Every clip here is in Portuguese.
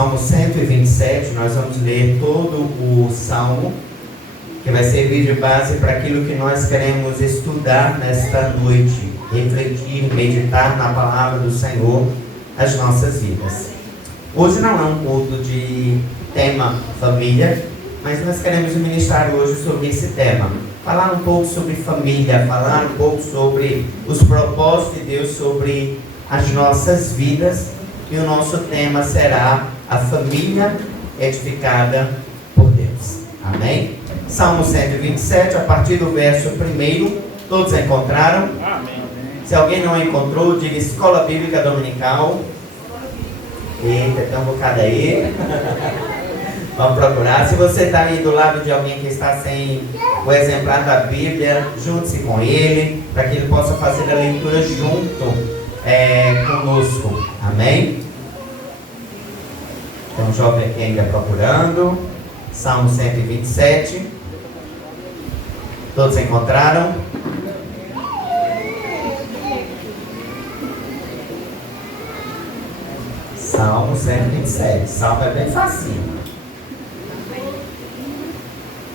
Salmo 127, nós vamos ler todo o Salmo, que vai servir de base para aquilo que nós queremos estudar nesta noite, refletir, meditar na palavra do Senhor as nossas vidas. Hoje não é um culto de tema família, mas nós queremos ministrar hoje sobre esse tema. Falar um pouco sobre família, falar um pouco sobre os propósitos de Deus sobre as nossas vidas. E o nosso tema será a família edificada por Deus. Amém? Salmo 127, a partir do verso 1. Todos encontraram? Amém. Se alguém não encontrou, diga Escola Bíblica Dominical. Eita, tem um bocado aí. Vamos procurar. Se você está aí do lado de alguém que está sem o exemplar da Bíblia, junte-se com ele, para que ele possa fazer a leitura junto conosco. Amém? Tem um jovem aqui ainda procurando. Salmo 127. Todos encontraram? Salmo 127. Salmo é bem facinho.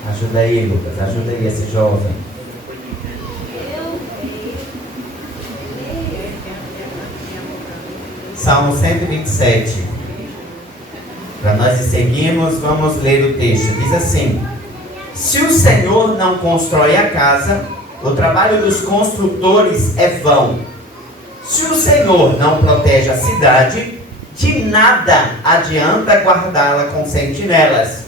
Ajuda aí, Lucas. Ajuda aí esse jovem. Salmo 127. Para nós seguirmos, vamos ler o texto. Diz assim: se o Senhor não constrói a casa, o trabalho dos construtores é vão. Se o Senhor não protege a cidade, de nada adianta guardá-la com sentinelas.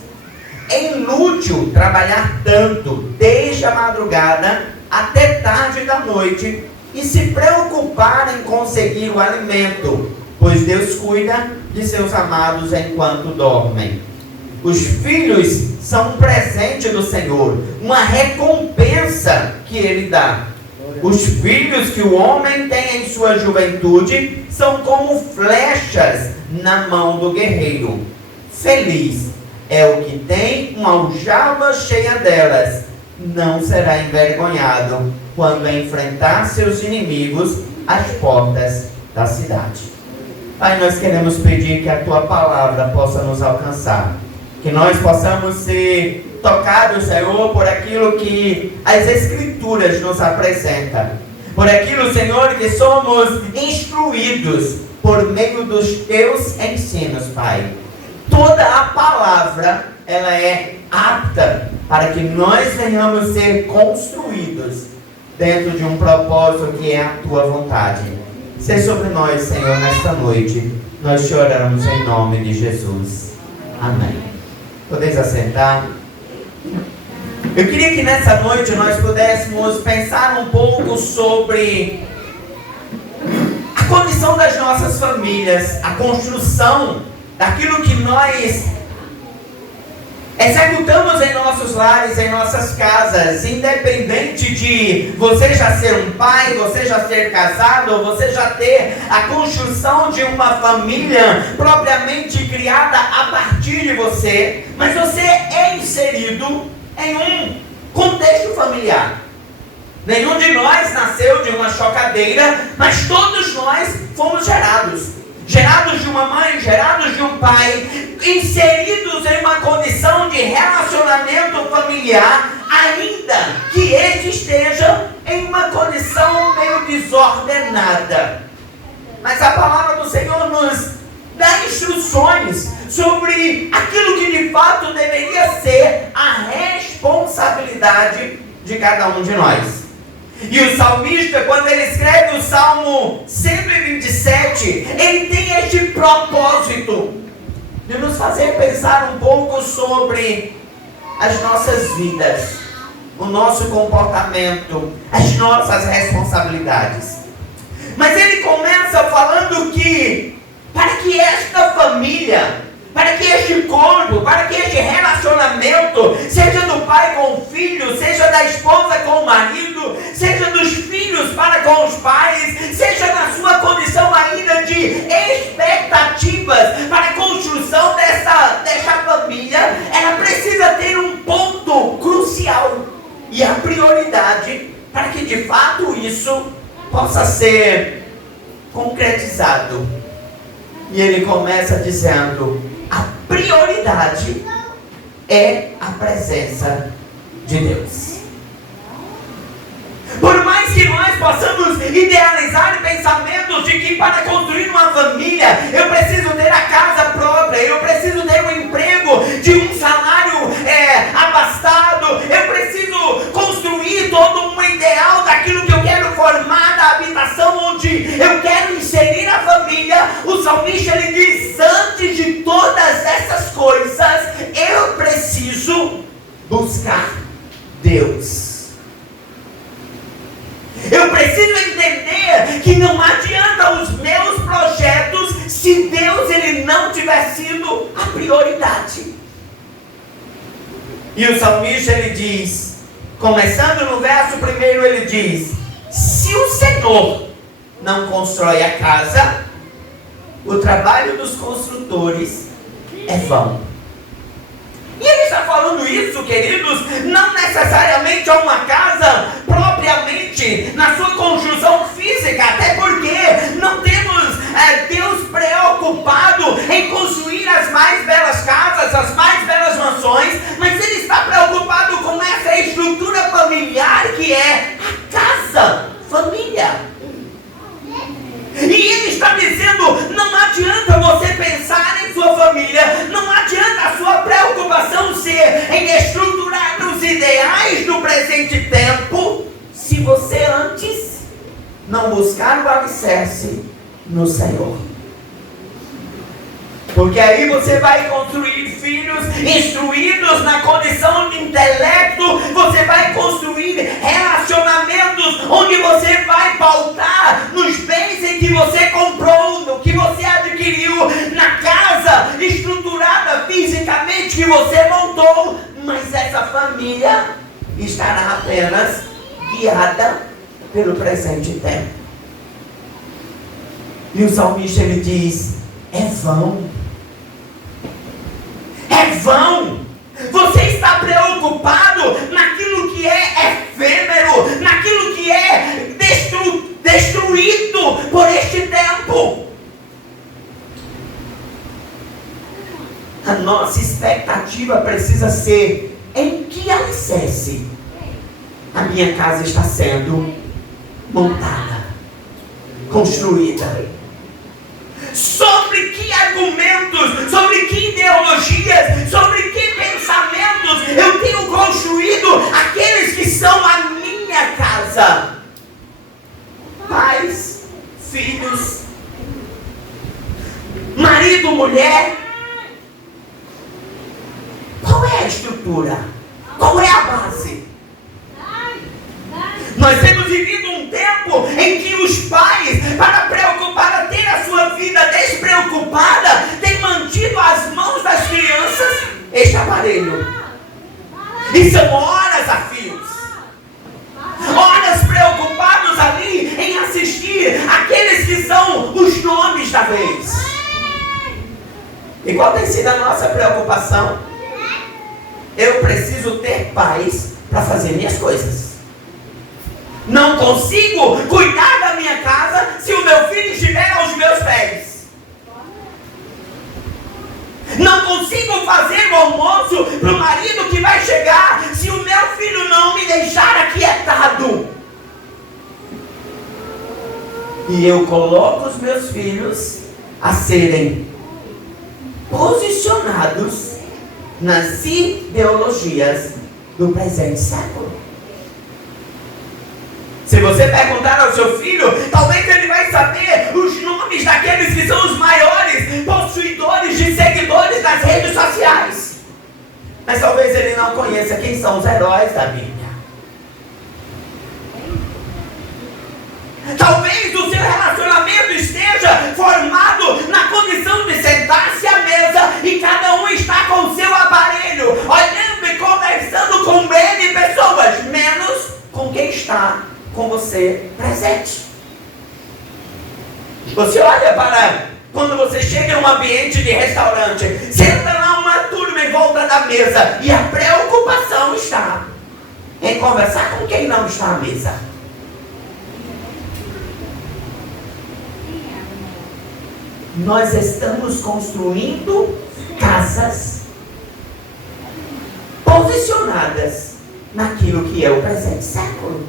É inútil trabalhar tanto, desde a madrugada até tarde da noite, e se preocupar em conseguir o alimento, pois Deus cuida de seus amados enquanto dormem. Os filhos são um presente do Senhor, uma recompensa que Ele dá. Os filhos que o homem tem em sua juventude são como flechas na mão do guerreiro. Feliz é o que tem uma aljava cheia delas. Não será envergonhado quando enfrentar seus inimigos às portas da cidade. Pai, nós queremos pedir que a Tua palavra possa nos alcançar. Que nós possamos ser tocados, Senhor, por aquilo que as Escrituras nos apresentam. Por aquilo, Senhor, que somos instruídos por meio dos Teus ensinos, Pai. Toda a palavra, ela é apta para que nós venhamos ser construídos dentro de um propósito que é a Tua vontade. Seja sobre nós, Senhor, nesta noite. Nós te oramos em nome de Jesus. Amém. Podeis assentar? Eu queria que nessa noite nós pudéssemos pensar um pouco sobre a condição das nossas famílias, a construção daquilo que nós executamos em nossos lares, em nossas casas, independente de você já ser um pai, você já ser casado, ou você já ter a construção de uma família propriamente criada a partir de você, mas você é inserido em um contexto familiar. Nenhum de nós nasceu de uma chocadeira, mas todos nós fomos gerados de uma mãe, gerados de um pai, inseridos em uma condição de relacionamento familiar, ainda que este esteja em uma condição meio desordenada. Mas a palavra do Senhor nos dá instruções sobre aquilo que de fato deveria ser a responsabilidade de cada um de nós. E o salmista, quando ele escreve o Salmo 127, ele tem este propósito de nos fazer pensar um pouco sobre as nossas vidas, o nosso comportamento, as nossas responsabilidades. Mas ele começa falando que para que esta família, para que este corpo, para que este relacionamento, seja do pai com o filho, seja da esposa com o marido, seja dos filhos para com os pais, seja na sua condição ainda de expectativas para a construção dessa família, ela precisa ter um ponto crucial e a prioridade para que de fato isso possa ser concretizado. E ele começa dizendo: a prioridade é a presença de Deus. Por mais que nós possamos idealizar pensamentos de que para construir uma família eu preciso ter a casa própria, eu preciso ter um emprego de um salário abastado, eu preciso construir todo um ideal daquilo que eu quero formar, da habitação onde eu quero inserir a família, o salmista ele diz: antes de todas essas coisas eu preciso buscar Deus. Eu preciso entender que não adianta os meus projetos se Deus ele não tiver sido a prioridade. E o salmista ele diz, começando no verso 1, ele diz: se o Senhor não constrói a casa, o trabalho dos construtores é vão. E ele está falando isso, queridos, não necessariamente a uma casa propriamente na sua construção física, até porque não temos Deus preocupado em construir as mais belas casas, as mais belas mansões, mas Ele está preocupado com essa estrutura familiar que é a casa, família. E Ele está dizendo: não adianta você pensar em sua família, não adianta a sua preocupação ser em estruturar os ideais do presente tempo, se você antes não buscar o alicerce no Senhor. Porque aí você vai construir filhos instruídos na condição de intelecto, você vai construir relacionamentos onde você vai pautar nos bens em que você comprou, no que você adquiriu, na casa estruturada fisicamente que você montou, mas essa família estará apenas guiada pelo presente tempo. E o salmista ele diz: é vão. É vão. Você está preocupado naquilo que é efêmero, naquilo que é destruído por este tempo. A nossa expectativa precisa ser: em que alicerce a minha casa está sendo montada, construída? Sobre que argumentos, sobre que ideologias, sobre que pensamentos eu tenho construído aqueles que são a minha casa? Pais, filhos, marido, mulher. Qual é a estrutura? Qual é a base? Nós temos vivido um tempo em que os pais, para ter a sua vida despreocupada, têm mantido as mãos das crianças este aparelho. E são horas a fios. Horas preocupados ali em assistir aqueles que são os nomes da vez. E qual tem sido a nossa preocupação? Eu preciso ter paz para fazer minhas coisas. Não consigo cuidar da minha casa se o meu filho estiver aos meus pés. Não consigo fazer o almoço para o marido que vai chegar se o meu filho não me deixar aquietado. E eu coloco os meus filhos a serem posicionados nas ideologias do presente século. Se você perguntar ao seu filho, talvez ele vai saber os nomes daqueles que são os maiores possuidores de seguidores nas redes sociais. Mas talvez ele não conheça quem são os heróis da Bíblia. Talvez o seu relacionamento esteja formado na condição de sentar-se à mesa e cada um está com o seu aparelho, olhando e conversando com N pessoas, menos com quem está com você presente. Você olha para quando você chega em um ambiente de restaurante, senta lá uma turma em volta da mesa e a preocupação está em conversar com quem não está à mesa. Nós estamos construindo casas posicionadas naquilo que é o presente século.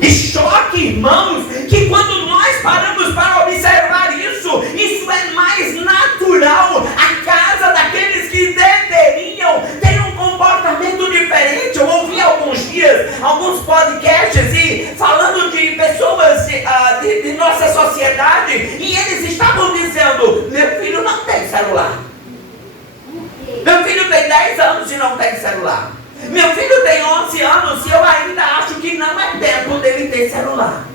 E choque, irmãos, que quando nós paramos para observar isso é mais natural. A casa daqueles que deveriam ter um comportamento diferente. Eu ouvi alguns dias, alguns podcasts falando de pessoas de nossa sociedade, e eles estavam dizendo: meu filho não tem celular. Meu filho tem 10 anos e não tem celular. Meu filho tem 11 anos e eu ainda acho que não é tempo dele ter celular.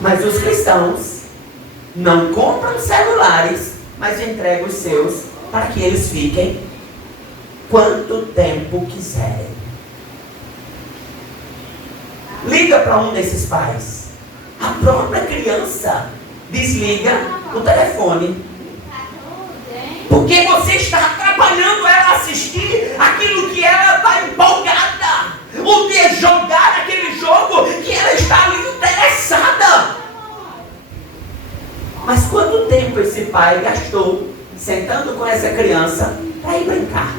Mas os cristãos não compram celulares, mas entregam os seus para que eles fiquem quanto tempo quiserem. Liga para um desses pais. A própria criança desliga o telefone, porque você está atrapalhando ela assistir aquilo que ela está empolgada, ou de jogar aquele jogo que ela está ali interessada. Mas quanto tempo esse pai gastou sentando com essa criança para ir brincar?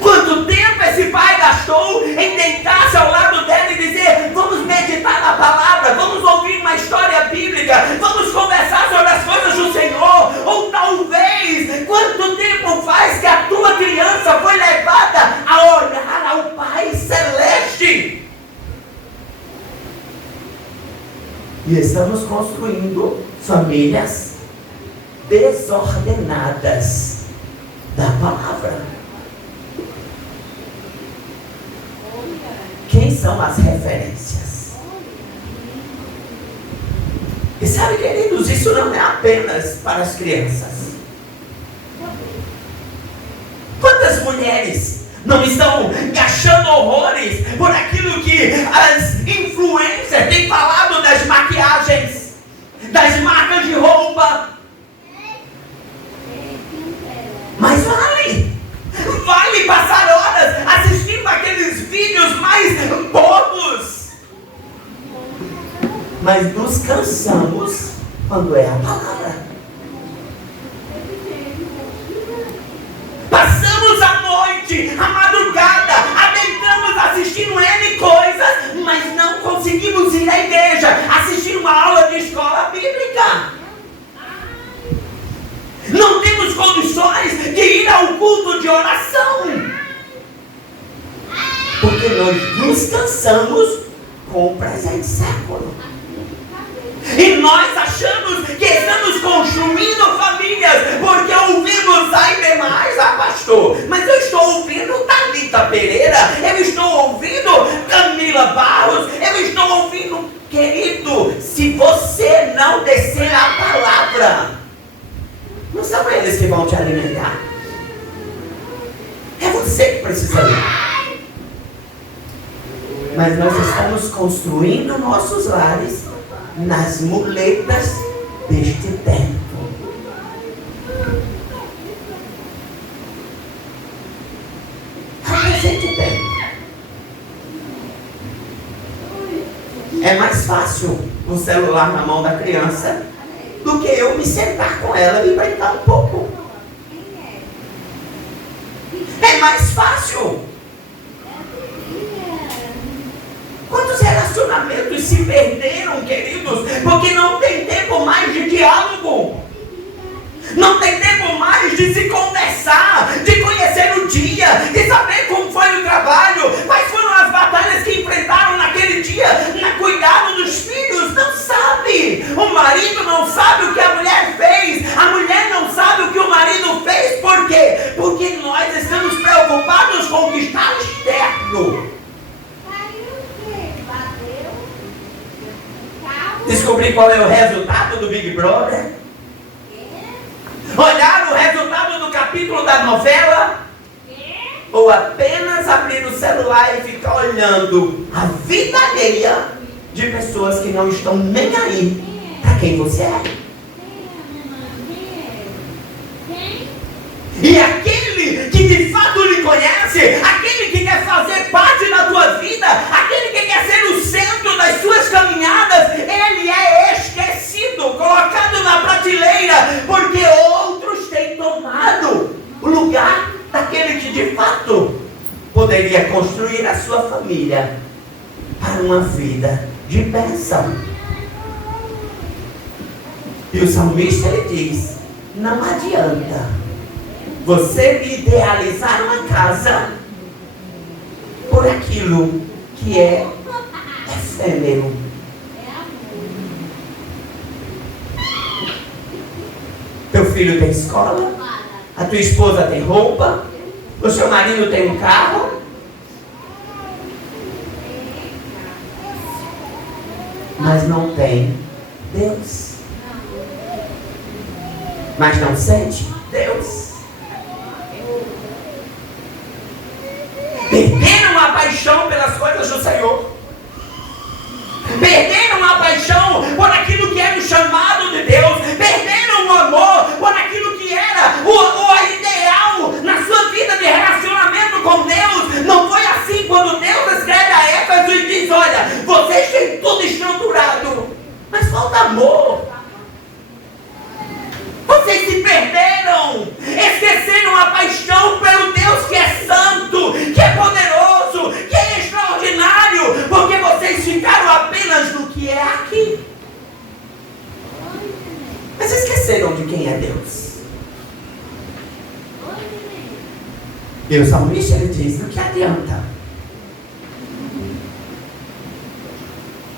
Quanto tempo esse pai gastou em deitar-se ao lado dela e dizer: vamos meditar na palavra, vamos ouvir uma história bíblica, vamos conversar sobre as coisas do Senhor? Ou talvez, quanto tempo faz que a tua criança foi levada a olhar ao Pai Celeste? E estamos construindo famílias desordenadas da palavra. Quem são as referências? E sabe, queridos, isso não é apenas para as crianças. Quantas mulheres não estão gastando horrores por aquilo que as influencers têm falado das maquiagens, das marcas de roupa? Mas vale passar horas assistindo aqueles vídeos mais bobos. Mas nos cansamos quando é a palavra. Passamos a noite, a madrugada, adentramos assistindo N coisas, mas não conseguimos ir à igreja, assistir uma aula de escola bíblica. Não temos condições de ir ao culto de oração, porque nós nos cansamos com o presente século. E nós achamos que estamos construindo famílias porque ouvimos ainda mais, pastor, mas eu estou ouvindo Thalita Pereira, eu estou ouvindo Camila Barros, eu estou ouvindo. Querido, se você não descer a palavra, não são eles que vão te alimentar. É você que precisa ler. Mas nós estamos construindo nossos lares nas muletas deste tempo. Presente tempo. É mais fácil o celular na mão da criança do que eu me sentar com ela e brincar um pouco. É mais fácil. Quantos relacionamentos se perderam, queridos, porque não tem tempo mais de diálogo, não tem tempo mais de se conversar, de conhecer o dia, de saber como foi o trabalho, quais foram as batalhas que enfrentaram naquele dia, no cuidado dos filhos. Não sabe. O marido não sabe o que a mulher fez, a mulher não sabe o que o marido fez. Por quê? Porque nós estamos preocupados com o que está externo. Descobrir qual é o resultado do Big Brother? Olhar o resultado do capítulo da novela? Ou apenas abrir o celular e ficar olhando a vida alheia de pessoas que não estão nem aí para quem você é? E aquele que de fato lhe conhece, aquele que quer fazer parte da tua vida, aquele que quer ser o centro das suas caminhadas, ele é esquecido, colocado poderia construir a sua família para uma vida de bênção. E o salmista ele diz: não adianta você me idealizar uma casa por aquilo que é efêmero. Teu filho tem escola, a tua esposa tem roupa, o seu marido tem um carro, mas não tem Deus. Mas não sente Deus. Perderam a paixão pelas coisas do Senhor. Perderam a paixão por aquilo que era o chamado de Deus. Perderam o amor por aquilo que era o ideal na sua vida de relacionamento com Deus. Não foi assim quando Deus escreve a Éfeso e diz: olha, vocês têm tudo estruturado, mas falta amor. Vocês se perderam, esqueceram a paixão pelo Deus que é santo, que é poderoso, que é extraordinário, porque vocês ficaram apenas no que é aqui. Mas esqueceram de quem é Deus. E o salmista ele diz: não que adianta.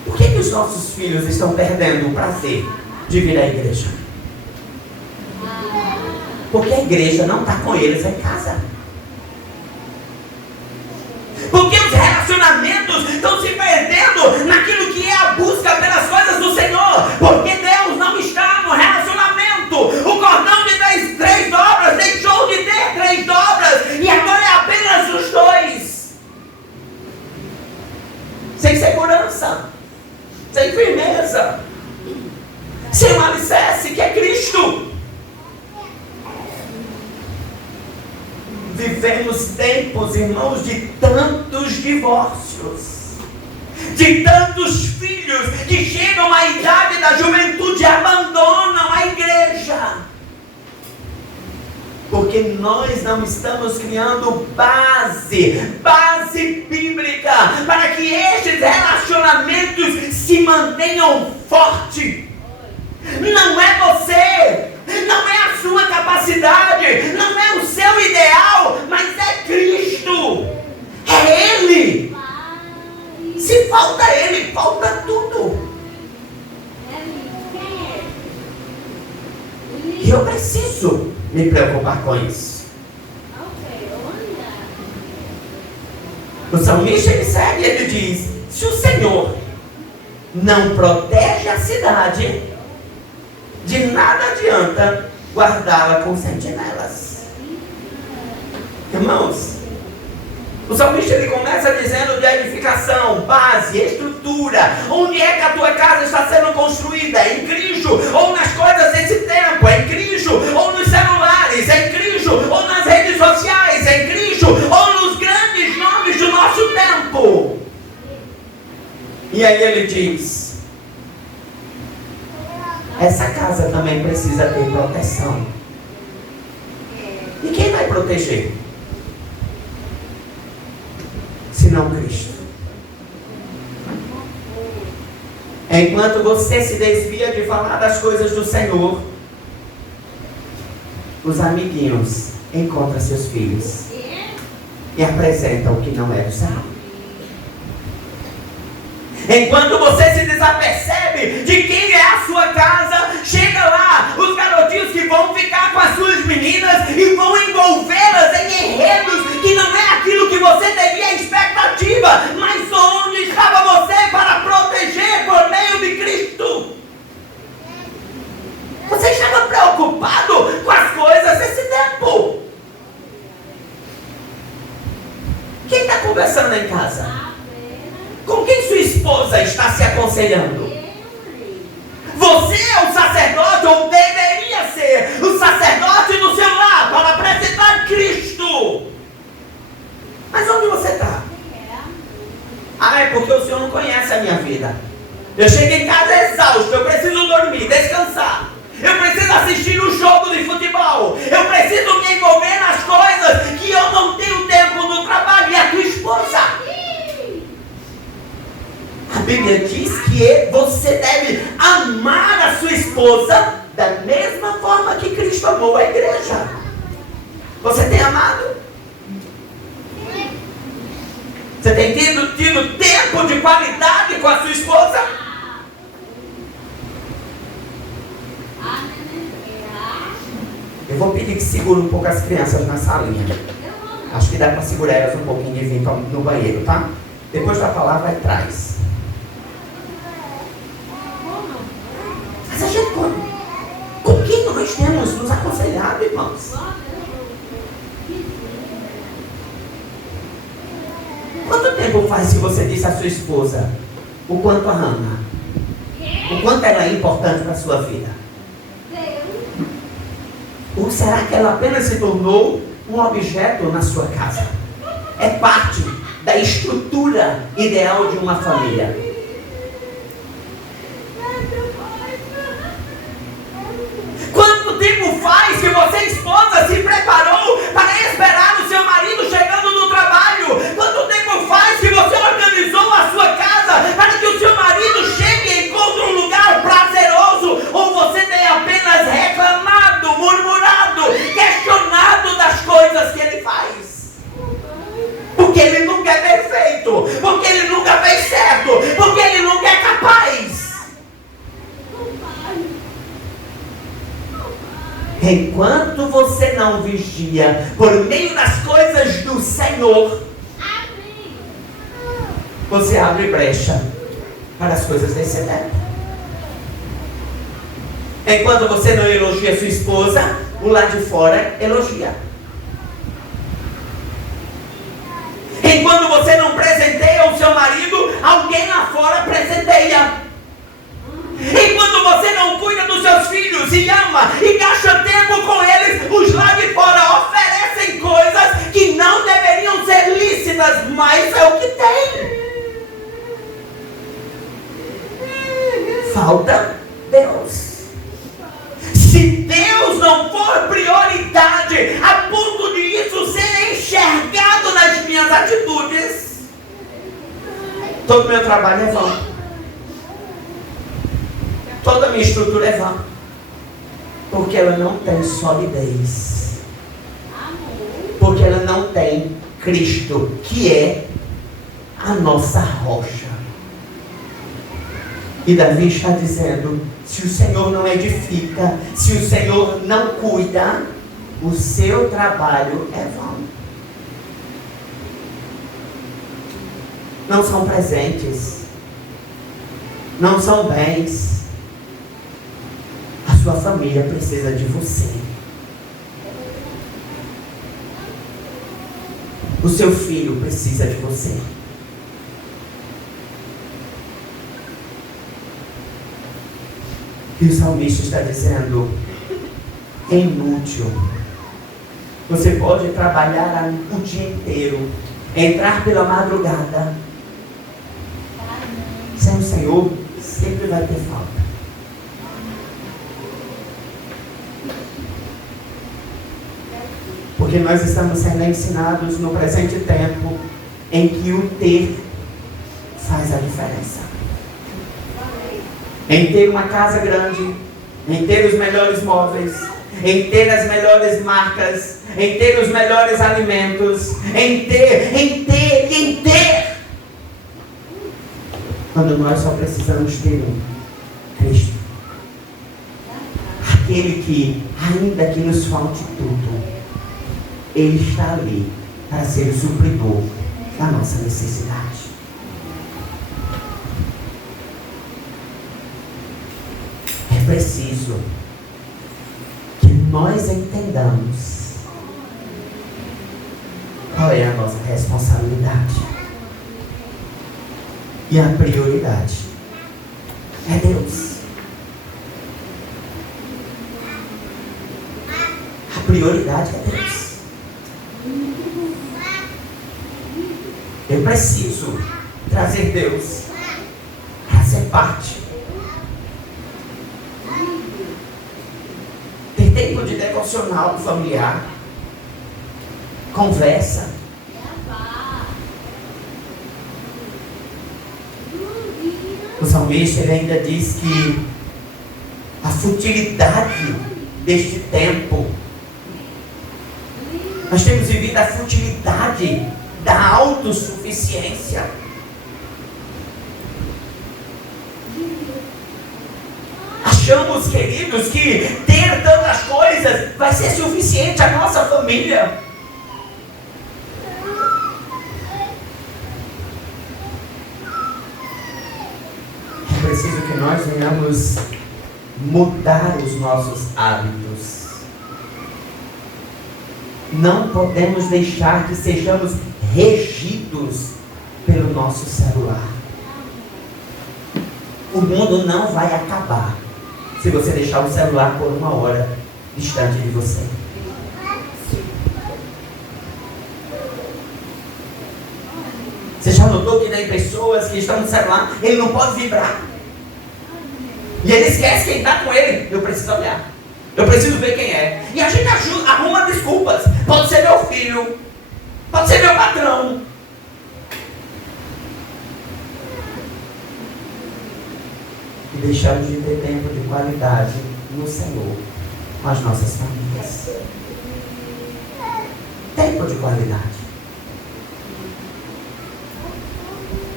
Por que os nossos filhos estão perdendo o prazer de vir à igreja? Porque a igreja não está com eles em casa. Porque os relacionamentos estão se perdendo naquilo que é a busca pelas coisas do Senhor. Porque Deus não está no relacionamento. O cordão de três dobras deixou de ter 3 dobras e agora é apenas os 2. Sem segurança, sem firmeza, sem um alicerce que é Cristo. Vivemos tempos, irmãos, de tantos divórcios, de tantos filhos que chegam à idade da juventude e abandonam a igreja, porque nós não estamos criando base bíblica para que estes relacionamentos se mantenham fortes. Não é você, não é a sua capacidade, não é o seu ideal, mas é Cristo, é Ele. Se falta Ele, falta tudo. E eu preciso me preocupar com isso. O salmista ele segue, ele diz: se o Senhor não protege a cidade, de nada adianta guardá-la com sentinelas. Irmãos, o salmista ele começa dizendo de edificação, base, estrutura. Onde é que a tua casa está sendo construída? É em Cristo, ou nas coisas desse tempo? É em Cristo, ou nos celulares? É em Cristo, ou nas redes sociais? É em Cristo, ou nos grandes nomes do nosso tempo? E aí ele diz: essa casa também precisa ter proteção. E quem vai proteger? Senão Cristo. Enquanto você se desvia de falar das coisas do Senhor, os amiguinhos encontram seus filhos e apresentam o que não é do Senhor. Enquanto você se desapercebe de quem é a sua casa, chega lá os garotinhos que vão ficar com as suas meninas e vão envolvê-las em enredos que não é aquilo que você teria expectativa. Mas onde estava você para proteger por meio de Cristo? Você estava preocupado com as coisas desse tempo. Quem está conversando em casa? Com quem sua esposa está se aconselhando? Você é o sacerdote, ou deveria ser o sacerdote do seu lar, para apresentar Cristo. Mas onde você está? Ah, é porque o Senhor não conhece a minha vida. Eu chego em casa exausto, eu preciso dormir, descansar. Eu preciso assistir um jogo de futebol. Eu preciso me envolver nas coisas que eu não tenho tempo no trabalho. E a tua esposa da mesma forma que Cristo amou a igreja. Você tem amado? Você tem tido tempo de qualidade com a sua esposa? Eu vou pedir que segure um pouco as crianças na salinha. Acho que dá para segurar elas um pouquinho de vir no banheiro, tá? Depois da palavra atrás. Mas a gente, com quem nós temos nos aconselhado, irmãos? Quanto tempo faz que você disse à sua esposa o quanto a ama? O quanto ela é importante para a sua vida? Ou será que ela apenas se tornou um objeto na sua casa? É parte da estrutura ideal de uma família. Quanto tempo faz que você, esposa, se preparou para esperar o seu marido chegando do trabalho? Quanto tempo faz que você organizou a sua casa para que o seu marido chegue e encontre um lugar prazeroso? Ou você tem apenas reclamado, murmurado, questionado das coisas que ele faz? Porque ele nunca é perfeito, porque ele nunca fez certo, porque ele nunca é capaz. Enquanto você não vigia por meio das coisas do Senhor, você abre brecha para as coisas desse tempo. Enquanto você não elogia sua esposa, o lado de fora elogia. Enquanto você não presenteia o seu marido, alguém lá fora presenteia. Enquanto você não cuida dos seus filhos e ama e gasta tempo com eles, os lá de fora oferecem coisas que não deveriam ser lícitas, mas é o que tem. Falta Deus. Se Deus não for prioridade a ponto de isso ser enxergado nas minhas atitudes, todo meu trabalho é vão. Toda a minha estrutura é vã. Porque ela não tem solidez. Porque ela não tem Cristo, que é a nossa rocha. E Davi está dizendo, se o Senhor não edifica, se o Senhor não cuida, o seu trabalho é vão. Não são presentes. Não são bens. A sua família precisa de você. O seu filho precisa de você. E o salmista está dizendo, é inútil. Você pode trabalhar o dia inteiro, entrar pela madrugada. Sem o Senhor, sempre vai ter falta. Porque nós estamos sendo ensinados no presente tempo em que o ter faz a diferença. Em ter uma casa grande, em ter os melhores móveis, em ter as melhores marcas, em ter os melhores alimentos, em ter. Quando nós só precisamos ter um, Cristo. Aquele que, ainda que nos falte tudo, Ele está ali para ser o supridor da nossa necessidade. É preciso que nós entendamos qual é a nossa responsabilidade. E a prioridade é Deus. A prioridade é Deus. Eu preciso trazer Deus para ser parte. Ter tempo de devocional familiar, conversa. O salmista ele ainda diz que a futilidade deste tempo. Nós temos vivido a futilidade da autossuficiência. Achamos, queridos, que ter tantas coisas vai ser suficiente à nossa família. É preciso que nós venhamos mudar os nossos hábitos. Não podemos deixar que sejamos regidos pelo nosso celular. O mundo não vai acabar se você deixar o celular por 1 hora distante de você. Você já notou que tem pessoas que estão no celular, ele não pode vibrar. E ele esquece quem está com ele. Eu preciso olhar. Eu preciso ver quem é. E a gente arruma desculpas. Pode ser meu filho. Pode ser meu patrão. E deixamos de ter tempo de qualidade no Senhor com as nossas famílias. Tempo de qualidade.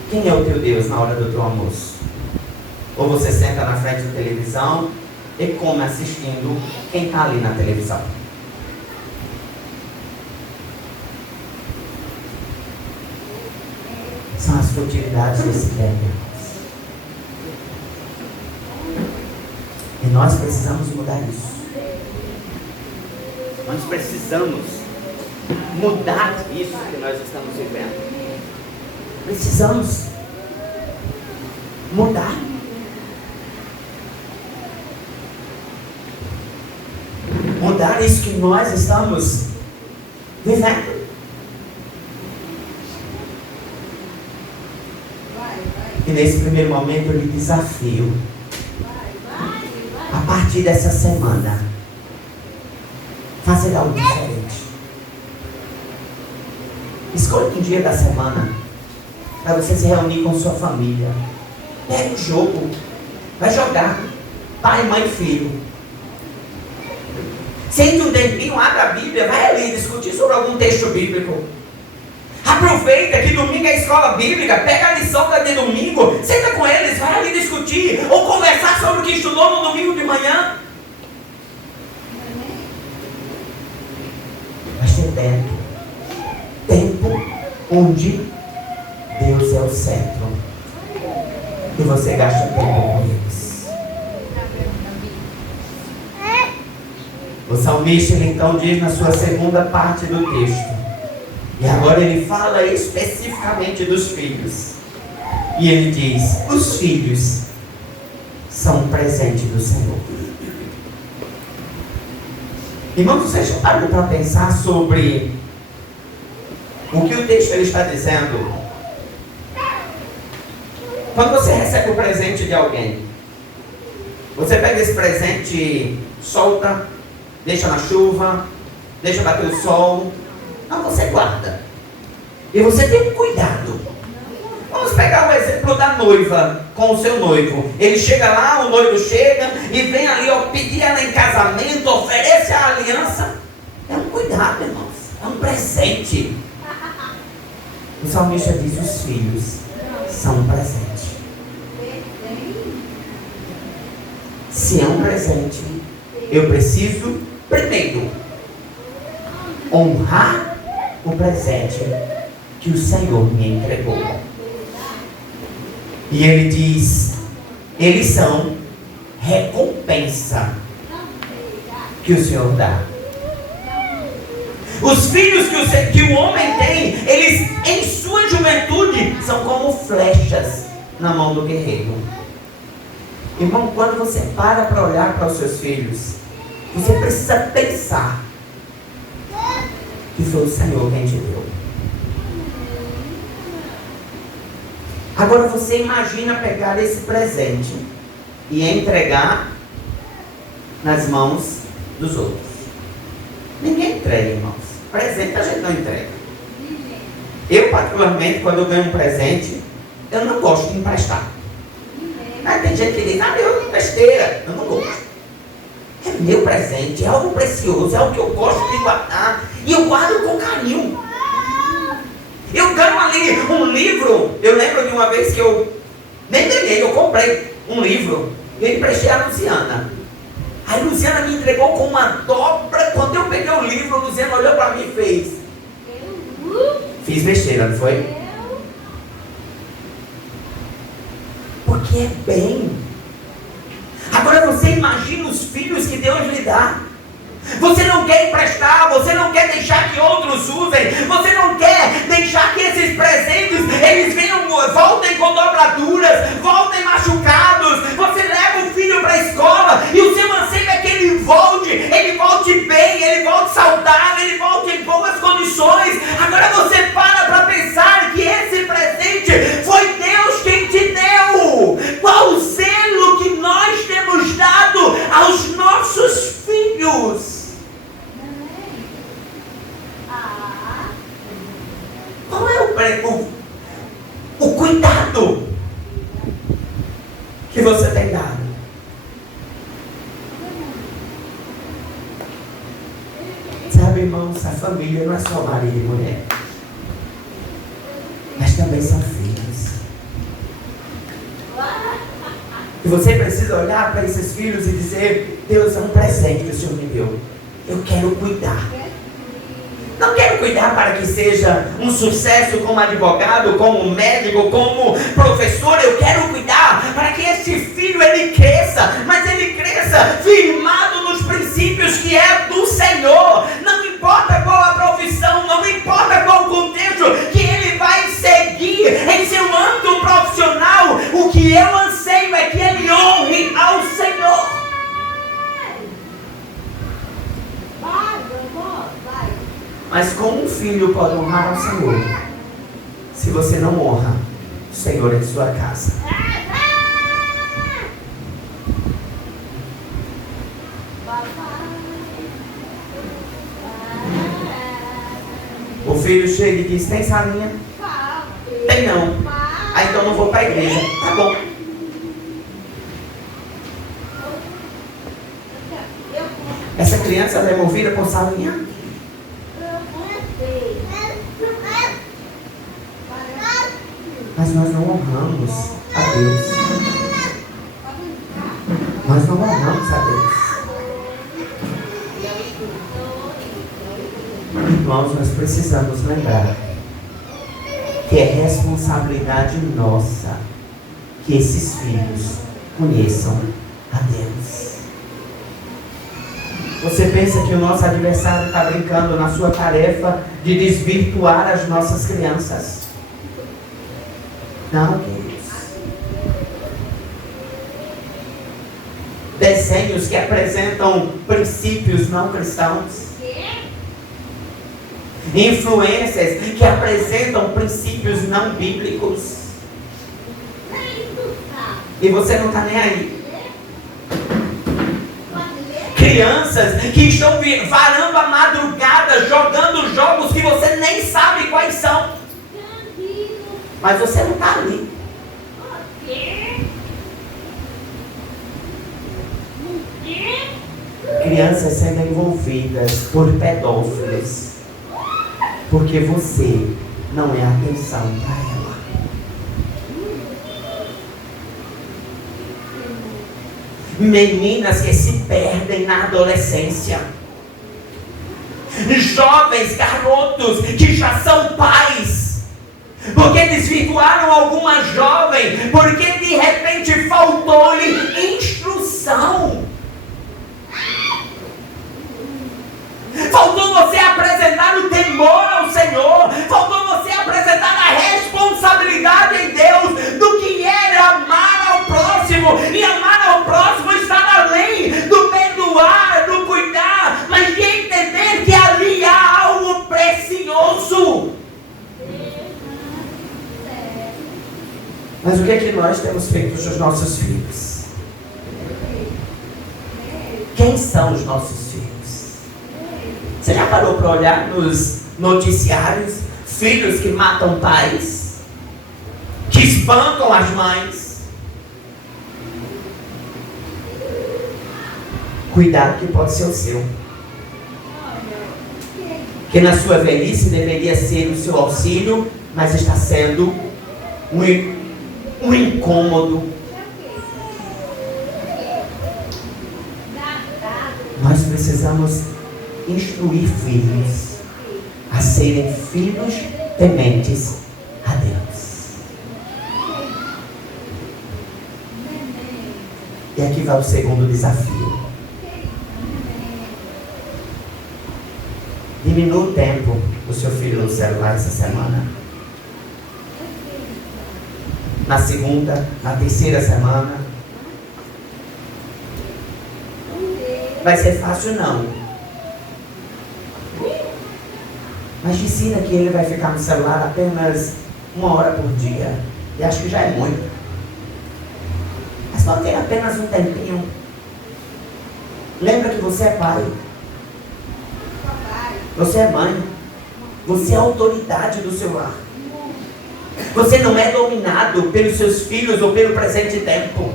Quem é o teu Deus na hora do teu almoço? Ou você senta na frente da televisão e come assistindo quem está ali na televisão? São as futilidades desse tempo. E nós precisamos mudar isso. Nós precisamos mudar isso que nós estamos vivendo. Precisamos mudar. Mudar isso que nós estamos vivendo. E nesse primeiro momento eu lhe desafio, a partir dessa semana, fazer algo diferente. Escolha um dia da semana para você se reunir com sua família. Pega o jogo, vai jogar, pai, mãe e filho. Sente um tempinho, abre a Bíblia, vai ali discutir sobre algum texto bíblico. Aproveita que domingo é escola bíblica, pega a lição de domingo, senta com eles, vai ali discutir, ou conversar sobre o que estudou no domingo de manhã. Mas tem tempo onde Deus é o centro e você gasta tempo com eles. O salmista ele então diz na sua segunda parte do texto, e agora ele fala especificamente dos filhos, e ele diz: os filhos são um presente do Senhor. Irmãos, você já parou para pensar sobre o que o texto ele está dizendo? Quando você recebe o presente de alguém, você pega esse presente, solta, deixa na chuva, deixa bater o sol. Não, você guarda. E você tem cuidado. Vamos pegar o exemplo da noiva com o seu noivo. Ele chega lá, o noivo chega e vem ali pedir ela em casamento, oferece a aliança. É um cuidado, irmãos. É um presente. O salmista diz: os filhos são um presente. Se é um presente, eu preciso primeiro honrar o presente que o Senhor me entregou. E ele diz: eles são recompensa que o Senhor dá. Os filhos que o homem tem, eles em sua juventude são como flechas na mão do guerreiro. Irmão, quando você para olhar para os seus filhos, você precisa pensar que foi o Senhor quem te deu. Agora você imagina pegar esse presente e entregar nas mãos dos outros. Ninguém entrega, irmãos. Presente a gente não entrega. Eu, particularmente, quando eu ganho um presente, eu não gosto de emprestar. Mas tem gente que diz: ah, meu, besteira, eu não gosto. meu presente, é algo precioso, é algo que eu gosto de guardar. E eu guardo com carinho. Eu ganho ali um livro. Eu lembro de uma vez que eu nem ganhei, eu comprei um livro. E eu emprestei a Luciana. Aí Luciana me entregou com uma dobra. Quando eu peguei o livro, a Luciana olhou para mim e fez: fiz besteira, não foi? Porque é bem. Agora você imagina os filhos que Deus lhe dá. Você não quer emprestar, você não quer deixar que outros usem, você não quer deixar que esses presentes, eles venham, voltem com dobraduras, voltem machucados. Você leva o filho para a escola e o seu anseio é que ele volte bem, ele volte saudável, ele volte em boas condições. Agora você para pensar que esse presente foi Deus quem te deu. Qual o zelo que nós temos dado aos nossos filhos? Qual é o cuidado que você tem dado? Sabe, irmãos, a família não é só marido e mulher, mas também são filhos. E você precisa olhar para esses filhos e dizer: Deus, é um presente que o Senhor me deu. Eu quero cuidar. Não quero cuidar para que seja um sucesso como advogado, como médico, como professor. Eu quero cuidar para que esse filho ele cresça, mas ele cresça firmado nos princípios que é do Senhor. Não importa qual a profissão, não importa qual o contexto que ele vai seguir em seu âmbito profissional. O que eu anseio é que ele honre ao Senhor. Mas como um filho pode honrar ao Senhor se você não honra o Senhor em sua casa? O filho chega e diz: tem salinha? Tem não. Ah, então não vou para a igreja. Tá bom. Essa criança é movida por salinha? Mas nós não honramos a Deus. Nós não honramos a Deus. Irmãos, nós precisamos lembrar que é responsabilidade nossa que esses filhos conheçam a Deus. Você pensa que o nosso adversário está brincando na sua tarefa de desvirtuar as nossas crianças? Não, queridos. Desenhos que apresentam princípios não cristãos. Influências que apresentam princípios não bíblicos. E você não está nem aí. Crianças que estão varando a madrugada, jogando jogos que você nem sabe quais são. Mas você não está ali. Crianças sendo envolvidas por pedófilos, porque você não é atenção para ela. Meninas que se perdem na adolescência. Jovens, garotos que já são pais, porque desvirtuaram alguma jovem, porque de repente faltou-lhe instrução. Faltou você apresentar o temor ao Senhor. Faltou você apresentar a responsabilidade em Deus do que é amar ao próximo. E amar ao próximo está além do perdoar, do cuidar, mas de entender que ali há algo precioso. Mas o que é que nós temos feito com os nossos filhos? Quem são os nossos filhos? Você já parou para olhar nos noticiários? Filhos que matam pais, que espancam as mães. Cuidado que pode ser o seu. Que na sua velhice deveria ser o seu auxílio, mas está sendo um incômodo. Nós precisamos instruir filhos a serem filhos tementes a Deus. E aqui vai o segundo desafio. Diminua o tempo do seu filho no celular essa semana. Na segunda, na terceira semana. Vai ser fácil não. Mas ensina que ele vai ficar no celular apenas 1 hora por dia. E acho que já é muito. Mas pode ter apenas um tempinho. Lembra que você é pai. Você é mãe. Você é a autoridade do seu lar. Você não é dominado pelos seus filhos ou pelo presente tempo.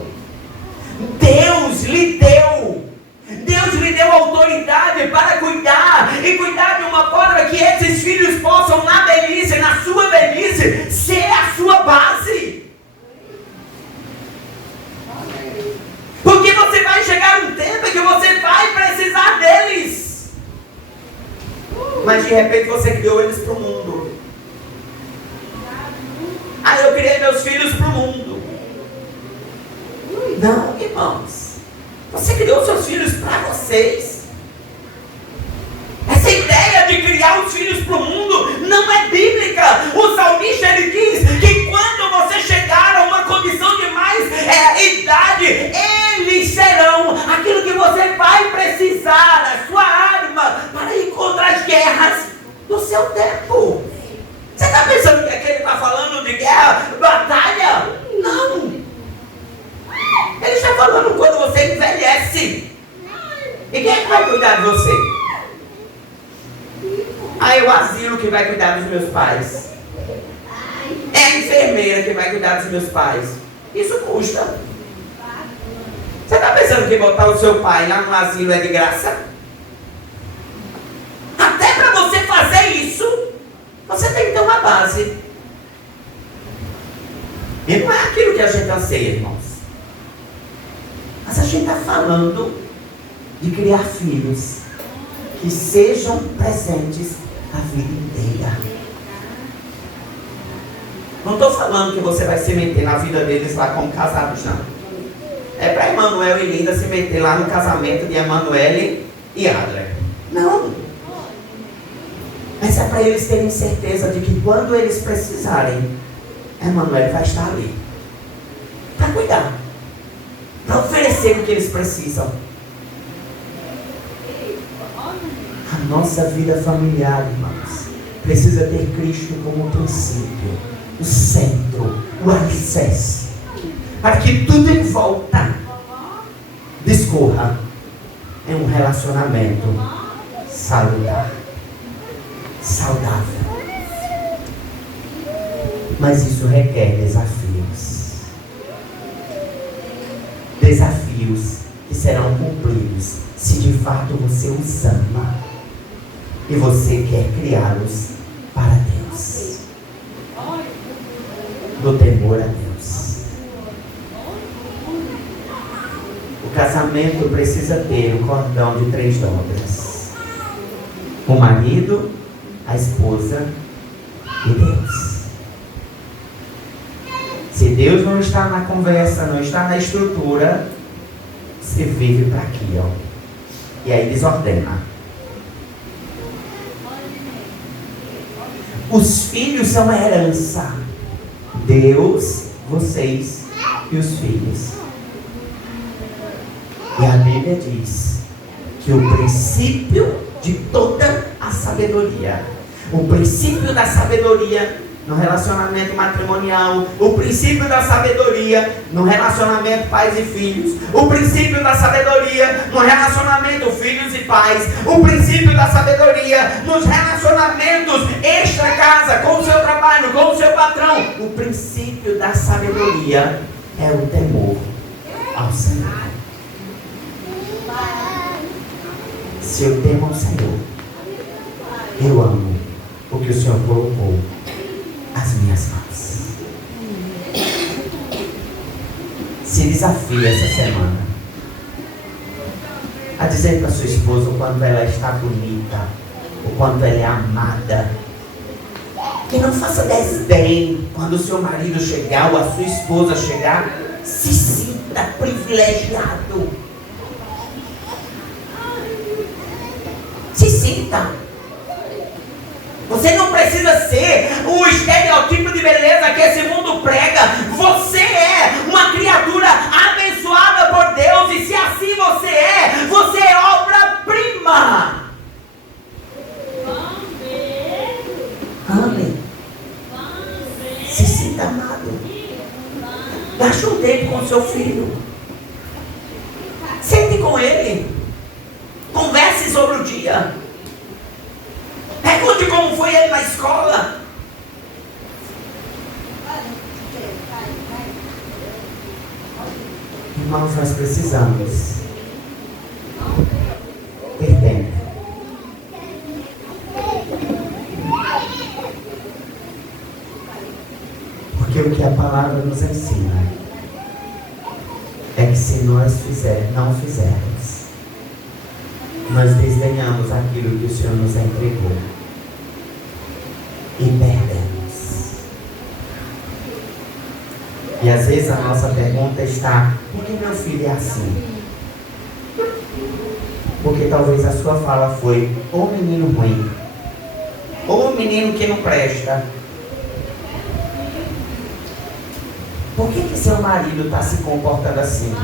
Deus lhe deu autoridade para cuidar, e cuidar de uma forma que esses filhos possam, na velhice, na sua velhice, ser a sua base. Porque você vai chegar um tempo que você vai precisar deles. Mas de repente você criou eles para o mundo. Eu criei meus filhos para o mundo. Não, irmãos. Você criou seus filhos para vocês. Essa ideia de criar os filhos para o mundo não é bíblica. O salmista ele diz que quando você chegar a uma condição de mais idade, eles serão aquilo que você vai precisar, a sua arma para ir contra as guerras do seu tempo. Você está pensando que aqui ele está falando de guerra, batalha? Não. Ele está falando quando você envelhece. E quem é que vai cuidar de você? É o asilo que vai cuidar dos meus pais. É a enfermeira que vai cuidar dos meus pais. Isso custa. Você está pensando que botar o seu pai lá no asilo é de graça? Até para você fazer isso, você tem que ter uma base. E não é aquilo que a gente anseia, irmãos. Mas a gente está falando de criar filhos que sejam presentes a vida inteira. Não estou falando que você vai se meter na vida deles lá como casados, não. É para Emanuel e Linda se meter lá no casamento de Emanuele e Adler. Não. Mas é para eles terem certeza de que quando eles precisarem, Emanuele vai estar ali para cuidar, para oferecer o que eles precisam. A nossa vida familiar, irmãos, precisa ter Cristo como princípio, o centro, o alicerce, para que tudo em volta discorra em um relacionamento saudável. Mas isso requer desafios. Desafios que serão cumpridos se de fato você os ama e você quer criá-los para Deus, no temor a Deus. O casamento precisa ter um cordão de 3 dobras: o marido, a esposa e Deus. Se Deus não está na conversa, não está na estrutura, você vive para aqui, ó. E aí desordena. Os filhos são a herança. Deus, vocês e os filhos. E a Bíblia diz que o princípio de toda a sabedoria, o princípio da sabedoria no relacionamento matrimonial, o princípio da sabedoria no relacionamento pais e filhos, o princípio da sabedoria no relacionamento filhos e pais, o princípio da sabedoria nos relacionamentos extra-casa, com o seu trabalho, com o seu patrão. O princípio da sabedoria é o temor ao Senhor. Se eu temo ao Senhor, eu amo o que o Senhor colocou às minhas mãos. Se desafie essa semana a dizer para sua esposa o quanto ela está bonita, o quanto ela é amada. Que não faça desdém quando o seu marido chegar ou a sua esposa chegar. Se sinta privilegiado. Se sinta. Você não precisa ser o estereotipo de beleza que esse mundo prega. Você é uma criatura abençoada por Deus. E se assim você é obra-prima. Amém. Se sinta amado. Gaste um tempo com seu filho. Sente com ele. Converse sobre o dia. Pergunte como foi ele na escola. Irmãos, nós precisamos ter tempo. Porque o que a palavra nos ensina é que se nós não fizermos, nós desdenhamos aquilo que o Senhor nos entregou e perdemos. E às vezes a nossa pergunta está: por que meu filho é assim? Porque talvez a sua fala foi: ô menino ruim, ô menino que não presta. Por que seu marido está se comportando assim?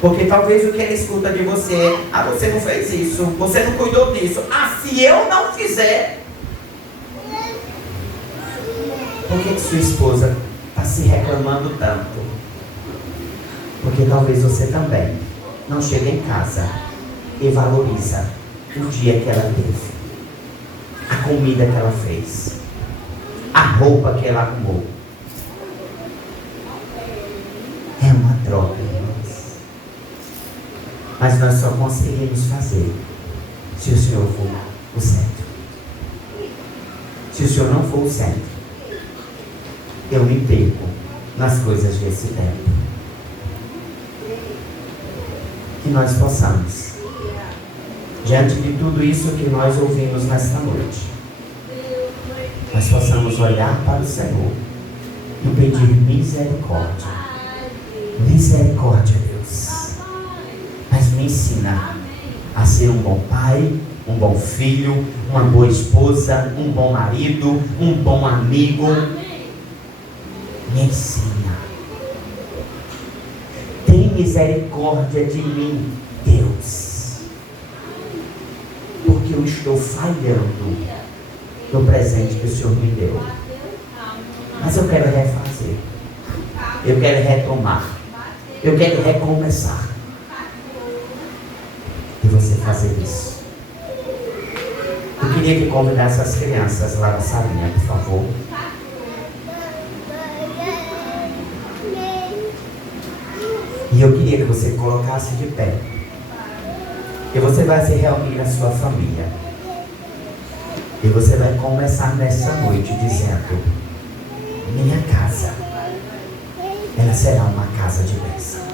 Porque talvez o que ele escuta de você é: ah, você não fez isso, você não cuidou disso. Ah, se eu não fizer. Por que sua esposa está se reclamando tanto? Porque talvez você também não chega em casa e valoriza o dia que ela teve, a comida que ela fez, a roupa que ela arrumou. É uma troca, irmãos. Mas nós só conseguimos fazer se o Senhor for o centro. Se o Senhor não for o centro, eu me perco nas coisas desse tempo. Que nós possamos, diante de tudo isso que nós ouvimos nesta noite, nós possamos olhar para o Senhor e pedir misericórdia. Misericórdia, Deus. Mas me ensina a ser um bom pai, um bom filho, uma boa esposa, um bom marido, um bom amigo. Me ensina. Tem misericórdia de mim, Deus. Porque eu estou falhando no presente que o Senhor me deu. Mas eu quero refazer. Eu quero retomar. Eu quero recomeçar. E você fazer isso. Eu queria que convidasse as crianças lá na salinha, por favor. E eu queria que você colocasse de pé. E você vai se reunir na sua família. E você vai começar nessa noite dizendo: minha casa, ela será uma casa de bênção.